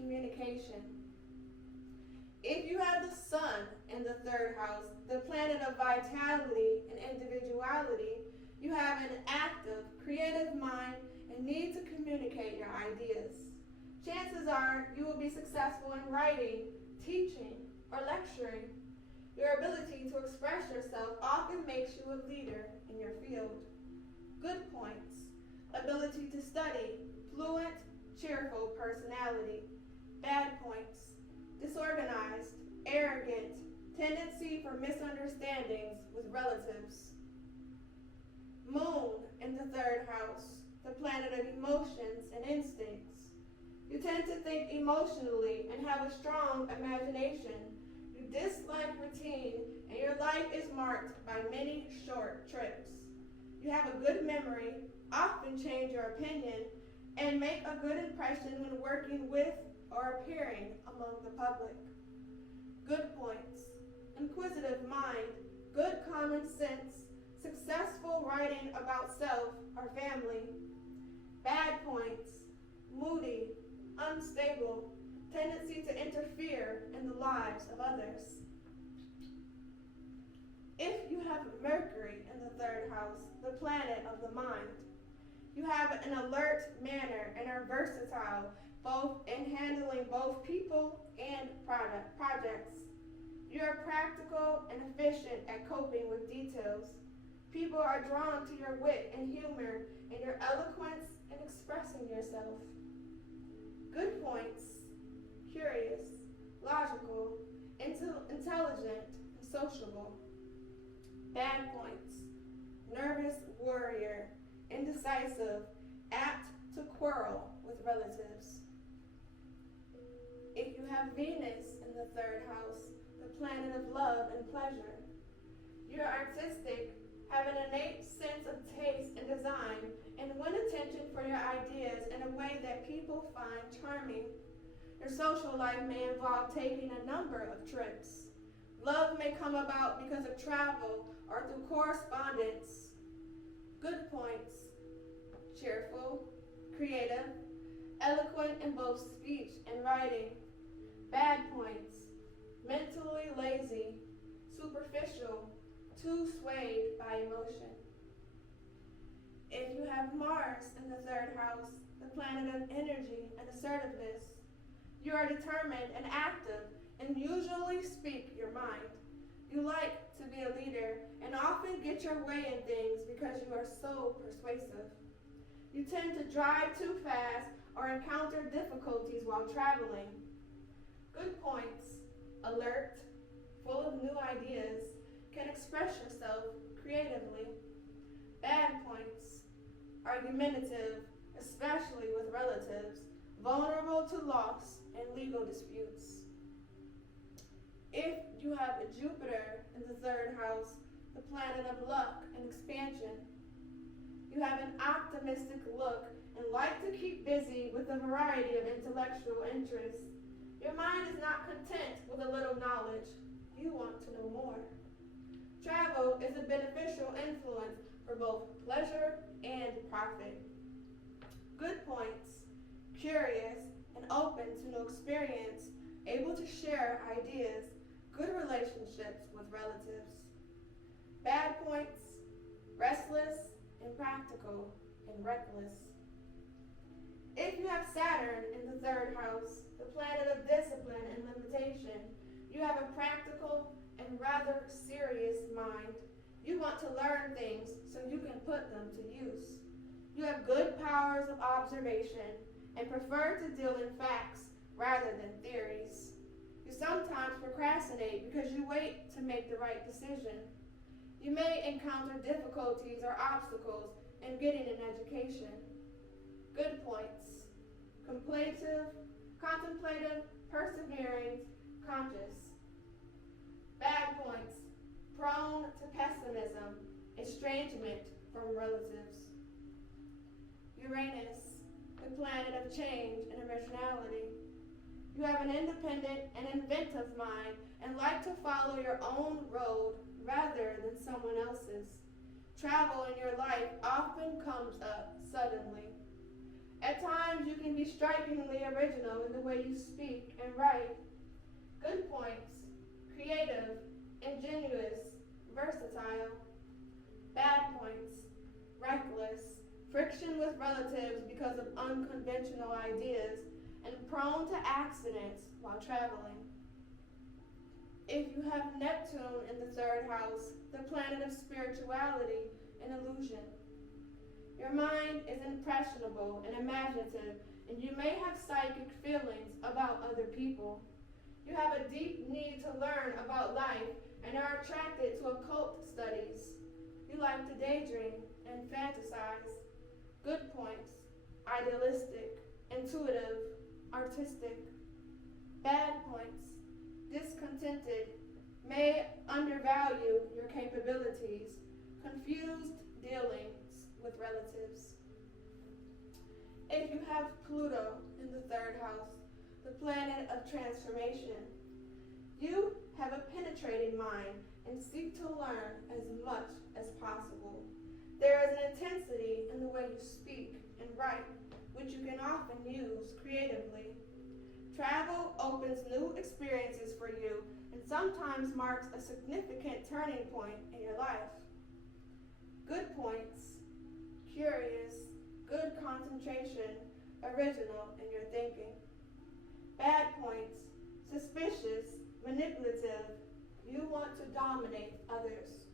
communication. If you have the sun in the third house, the planet of vitality and individuality, you have an active, creative mind and need to communicate your ideas. Chances are you will be successful in writing, teaching, or lecturing. Your ability to express yourself often makes you a leader in your field. Good points: ability to study, fluent, cheerful personality. Bad points: disorganized, arrogant, tendency for misunderstandings with relatives. Moon in the third house, the planet of emotions and instincts. You tend to think emotionally and have a strong imagination. You dislike routine, and your life is marked by many short trips. You have a good memory, often change your opinion, and make a good impression when working with or appearing among the public. Good points: inquisitive mind, good common sense, successful writing about self or family. Bad points: moody, unstable, tendency to interfere in the lives of others. If you have Mercury in the third house, the planet of the mind, you have an alert manner and are versatile both in handling both people and projects. You are practical and efficient at coping with details. People are drawn to your wit and humor and your eloquence in expressing yourself. Good points: curious, logical, intelligent, and sociable. Bad points: nervous warrior, indecisive, apt to quarrel with relatives. If you have Venus in the third house, the planet of love and pleasure, you're artistic, have an innate sense of taste and design, and win attention for your ideas in a way that people find charming. Your social life may involve taking a number of trips. Love may come about because of travel or through correspondence. Good points: cheerful, creative, eloquent in both speech and writing. Bad points: mentally lazy, superficial, too swayed by emotion. If you have Mars in the third house, the planet of energy and assertiveness, you are determined and active and usually speak your mind. You like to be a leader and often get your way in things because you are so persuasive. You tend to drive too fast or encounter difficulties while traveling. Good points: alert, full of new ideas, can express yourself creatively. Bad points: argumentative, especially with relatives, vulnerable to loss and legal disputes. If you have Jupiter in the third house, the planet of luck and expansion, you have an optimistic look and like to keep busy with a variety of intellectual interests. Your mind is not content with a little knowledge. You want to know more. Travel is a beneficial influence for both pleasure and profit. Good points: curious and open to new experience, able to share ideas, good relationships with relatives. Bad points: restless, impractical, and reckless. If you have Saturn in the third house, the planet of discipline and limitation, you have a practical and rather serious mind. You want to learn things so you can put them to use. You have good powers of observation and prefer to deal in facts rather than theories. You sometimes procrastinate because you wait to make the right decision. You may encounter difficulties or obstacles in getting an education. Good points: contemplative, persevering, conscious. Bad points: prone to pessimism, estrangement from relatives. Uranus, the planet of change and originality. You have an independent and inventive mind and like to follow your own road rather than someone else's. Travel in your life often comes up suddenly. At times, you can be strikingly original in the way you speak and write. Good points: creative, ingenuous, versatile. Bad points: reckless, friction with relatives because of unconventional ideas, and prone to accidents while traveling. If you have Neptune in the third house, the planet of spirituality and illusion, your mind is impressionable and imaginative, and you may have psychic feelings about other people. You have a deep need to learn about life and are attracted to occult studies. You like to daydream and fantasize. Good points: idealistic, intuitive, artistic. Bad points: discontented, may undervalue your capabilities, confused dealings with relatives. If you have Pluto in the third house, the planet of transformation, you have a penetrating mind and seek to learn as much as possible. There is an intensity in the way you speak and write, which you can often use creatively. Travel opens new experiences for you and sometimes marks a significant turning point in your life. Good points: curious, good concentration, original in your thinking. Bad points: suspicious, manipulative, you want to dominate others.